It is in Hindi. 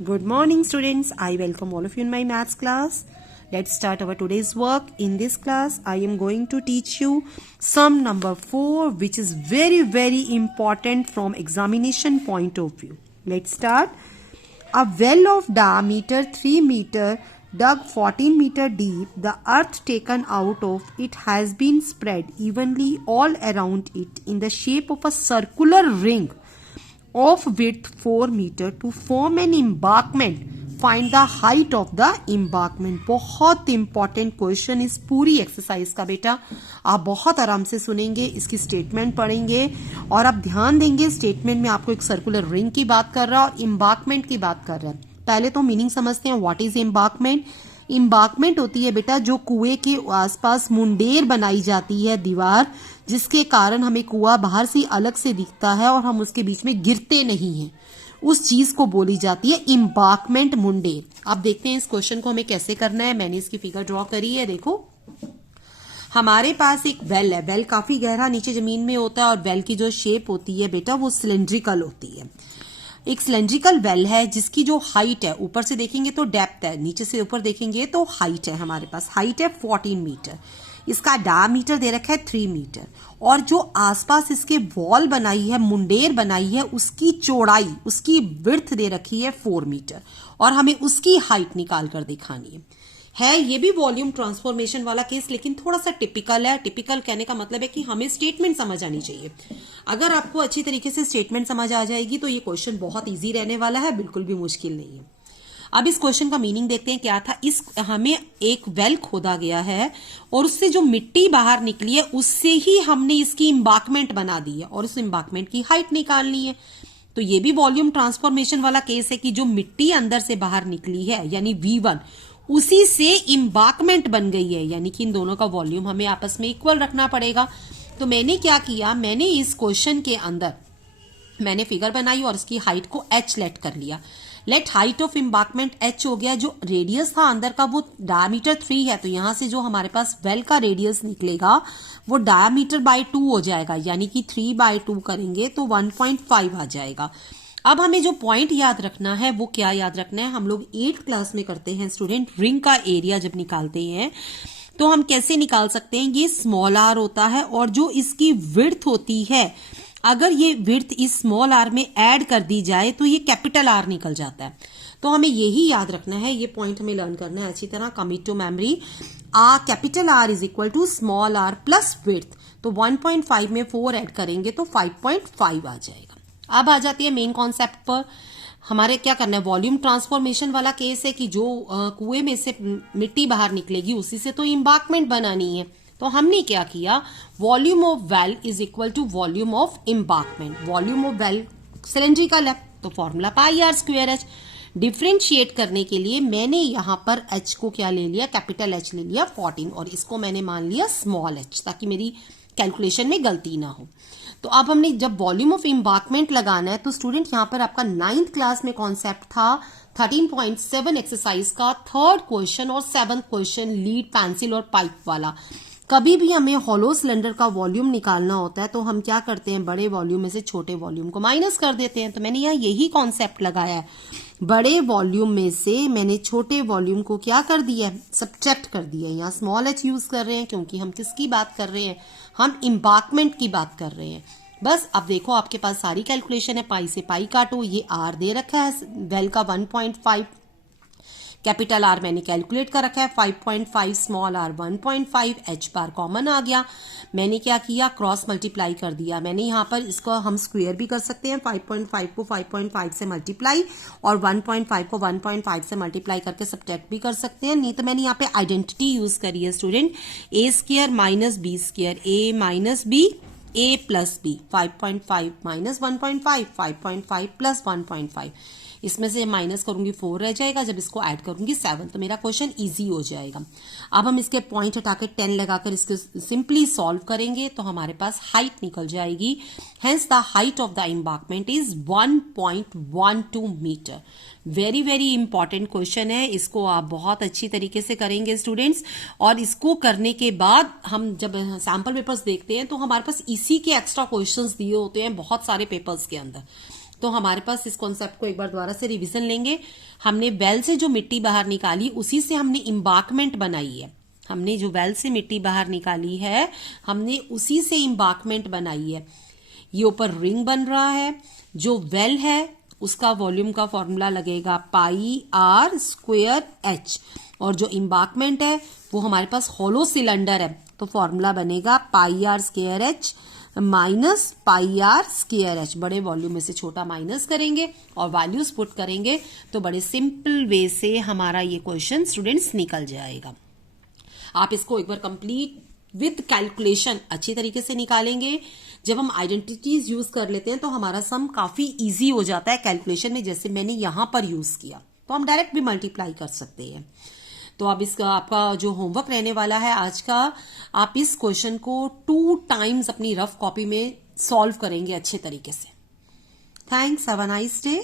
Good morning, students. I welcome all of you in my maths class. Let's start our today's work. In this class, I am going to teach you sum number 4, which is very important from examination point of view. Let's start. A well of diameter 3 meter dug 14 meter deep, the earth taken out of it has been spread evenly all around it in the shape of a circular ring of width 4 meter to form an embankment. Find the height of the embankment. बहुत इंपॉर्टेंट क्वेश्चन इस पूरी एक्सरसाइज का बेटा, आप बहुत आराम से सुनेंगे, इसकी स्टेटमेंट पढ़ेंगे और आप ध्यान देंगे। स्टेटमेंट में आपको एक सर्कुलर रिंग की बात कर रहा है और एम्बार्कमेंट की बात कर रहा है। पहले तो मीनिंग समझते हैं, व्हाट इज एम्बार्कमेंट। एम्बार्कमेंट होती है बेटा जो कुएं के आसपास मुंडेर बनाई जाती है दीवार, जिसके कारण हमें कुआं बाहर से अलग से दिखता है और हम उसके बीच में गिरते नहीं हैं, उस चीज को बोली जाती है एम्बार्कमेंट, मुंडेर। अब देखते हैं इस क्वेश्चन को हमें कैसे करना है। मैंने इसकी फिगर ड्रॉ करी है। देखो, हमारे पास एक वेल है। वेल काफी गहरा नीचे जमीन में होता है और वेल की जो शेप होती है बेटा वो सिलेंड्रिकल होती है। एक सिलेंड्रिकल वेल है जिसकी जो हाइट है, ऊपर से देखेंगे तो डेप्थ है, नीचे से ऊपर देखेंगे तो हाइट है। हमारे पास हाइट है 14 मीटर, इसका डायमीटर दे रखा है 3 मीटर और जो आसपास इसके वॉल बनाई है, मुंडेर बनाई है, उसकी चौड़ाई, उसकी विड्थ दे रखी है 4 मीटर और हमें उसकी हाइट निकाल कर दिखानी है। ये भी वॉल्यूम ट्रांसफॉर्मेशन वाला केस, लेकिन थोड़ा सा टिपिकल है। टिपिकल कहने का मतलब है कि हमें स्टेटमेंट समझ आनी चाहिए। अगर आपको अच्छी तरीके से स्टेटमेंट समझ आ जाएगी तो ये क्वेश्चन बहुत इजी रहने वाला है, बिल्कुल भी मुश्किल नहीं है। अब इस क्वेश्चन का मीनिंग देखते हैं क्या था। हमें एक वेल खोदा गया है और उससे जो मिट्टी बाहर निकली है उससे ही हमने इसकी एम्बार्कमेंट बना दी है और उस एम्बार्कमेंट की हाइट निकालनी है। तो ये भी वॉल्यूम ट्रांसफॉर्मेशन वाला केस है कि जो मिट्टी अंदर से बाहर निकली है यानी V1, उसी से एम्बार्कमेंट बन गई है, यानी कि इन दोनों का वॉल्यूम हमें आपस में इक्वल रखना पड़ेगा। तो मैंने क्या किया, मैंने इस क्वेश्चन के अंदर मैंने फिगर बनाई और इसकी हाइट को h लेट कर लिया। Let height of embankment h हो गया। जो रेडियस था अंदर का वो डायमीटर 3 है, तो यहां से जो हमारे पास वेल का रेडियस निकलेगा वो डायमीटर बाय 2 हो जाएगा, यानी कि 3/2 करेंगे तो 1.5 आ जाएगा। अब हमें जो पॉइंट याद रखना है वो क्या याद रखना है, हम लोग 8th क्लास में करते हैं स्टूडेंट, रिंग का एरिया जब निकालते हैं तो हम कैसे निकाल सकते हैं। ये स्मॉल r होता है और जो इसकी विड्थ होती है, अगर ये विड्थ इस स्मॉल r में ऐड कर दी जाए तो ये कैपिटल R निकल जाता है। तो हमें यही याद रखना है, ये पॉइंट हमें लर्न करना है अच्छी तरह, commit to memory. Capital R is equal to small r plus width, तो 1.5 में 4 ऐड करेंगे तो 5.5 आ जाएगा। अब आ जाती है मेन कॉन्सेप्ट पर। हमारे क्या करना है, वॉल्यूम ट्रांसफॉर्मेशन वाला केस है कि जो कुएं में से मिट्टी बाहर निकलेगी उसी से तो एम्बार्कमेंट बनानी है। तो हमने क्या किया, volume of well is equal to volume of embankment. Volume of well cylindrical है तो फॉर्मूला πr²h। डिफ्रेंशिएट करने के लिए मैंने यहां पर h को क्या ले लिया, कैपिटल H ले लिया 14 और इसको मैंने मान लिया स्मॉल h, ताकि मेरी कैलकुलेशन में गलती ना हो। तो अब हमने जब वॉल्यूम ऑफ एम्बार्कमेंट लगाना है तो स्टूडेंट यहां पर आपका 9th क्लास में कॉन्सेप्ट था 13.7 एक्सरसाइज का 3rd क्वेश्चन और 7th क्वेश्चन, लीड, पेंसिल और पाइप वाला। कभी भी हमें हॉलो सिलेंडर का वॉल्यूम निकालना होता है तो हम क्या करते हैं, बड़े वॉल्यूम में से छोटे वॉल्यूम को माइनस कर देते हैं। तो मैंने यहाँ यही कॉन्सेप्ट लगाया है, बड़े वॉल्यूम में से मैंने छोटे वॉल्यूम को क्या कर दिया है, सब्ट्रैक्ट कर दिया है। यहाँ स्मॉल h यूज कर रहे हैं क्योंकि हम किसकी बात कर रहे हैं, हम एम्बार्कमेंट की बात कर रहे हैं। बस अब देखो आपके पास सारी कैलकुलेशन है, पाई से पाई काटो। ये R दे रखा है वेल का 1.5, कैपिटल R मैंने कैलकुलेट कर रखा है 5.5, स्मॉल r 1.5, h बार कॉमन आ गया। मैंने क्या किया, क्रॉस मल्टीप्लाई कर दिया। मैंने यहाँ पर इसको हम स्क्वायर भी कर सकते हैं, 5.5 को 5.5 से मल्टीप्लाई और 1.5 को 1.5 से मल्टीप्लाई करके सब्ट्रैक्ट भी कर सकते हैं। नहीं तो मैंने यहाँ पे आइडेंटिटी यूज करी है student, a² minus b², a minus b, a plus b, 5.5 minus 1.5, 5.5 plus 1.5, इसमें से माइनस करूंगी 4 रह जाएगा, जब इसको ऐड करूंगी 7, तो मेरा क्वेश्चन इजी हो जाएगा। अब हम इसके पॉइंट हटा के 10 लगाकर इसको सिंपली सॉल्व करेंगे तो हमारे पास हाइट निकल जाएगी। Hence the height of the embankment is 1.12 metre. Very important question है, इसको आप बहुत अच्छी तरीके से करेंगे स्टूडेंट्स। और इसको करने के बाद हम जब सैंपल पेपर्स देखते हैं तो हमारे पास इसी के एक्स्ट्रा क्वेश्चंस दिए होते हैं बहुत सारे पेपर्स के अंदर। तो हमारे पास इस कॉन्सेप्ट को एक बार दोबारा से रिवीजन लेंगे। हमने वेल से जो मिट्टी बाहर निकाली उसी से हमने इम्बार्कमेंट बनाई है। हमने जो वेल से मिट्टी बाहर निकाली है हमने उसी से इम्बार्कमेंट बनाई है। ये ऊपर रिंग बन रहा है। जो वेल है उसका वॉल्यूम का फॉर्मूला लगेगा पाई आर स्क्वेयर एच, और जो इम्बार्कमेंट है वो हमारे पास हॉलो सिलेंडर है, तो फॉर्मूला बनेगा pi R square H minus pi R square H. बड़े वॉल्यूम में से छोटा माइनस करेंगे और वैल्यूज पुट करेंगे तो बड़े सिंपल वे से हमारा ये क्वेश्चन स्टूडेंट्स निकल जाएगा। आप इसको एक बार कंप्लीट विद कैलकुलेशन अच्छी तरीके से निकालेंगे। जब हम आइडेंटिटीज यूज कर लेते हैं तो हमारा सम काफी इजी हो जाता है कैलकुलेशन में, जैसे मैंने यहां पर यूज किया, तो हम डायरेक्ट भी मल्टीप्लाई कर सकते हैं। तो अब इसका आपका जो होमवर्क रहने वाला है आज का, आप इस क्वेश्चन को 2 टाइम्स अपनी रफ कॉपी में सॉल्व करेंगे अच्छे तरीके से। Thanks, have a nice day.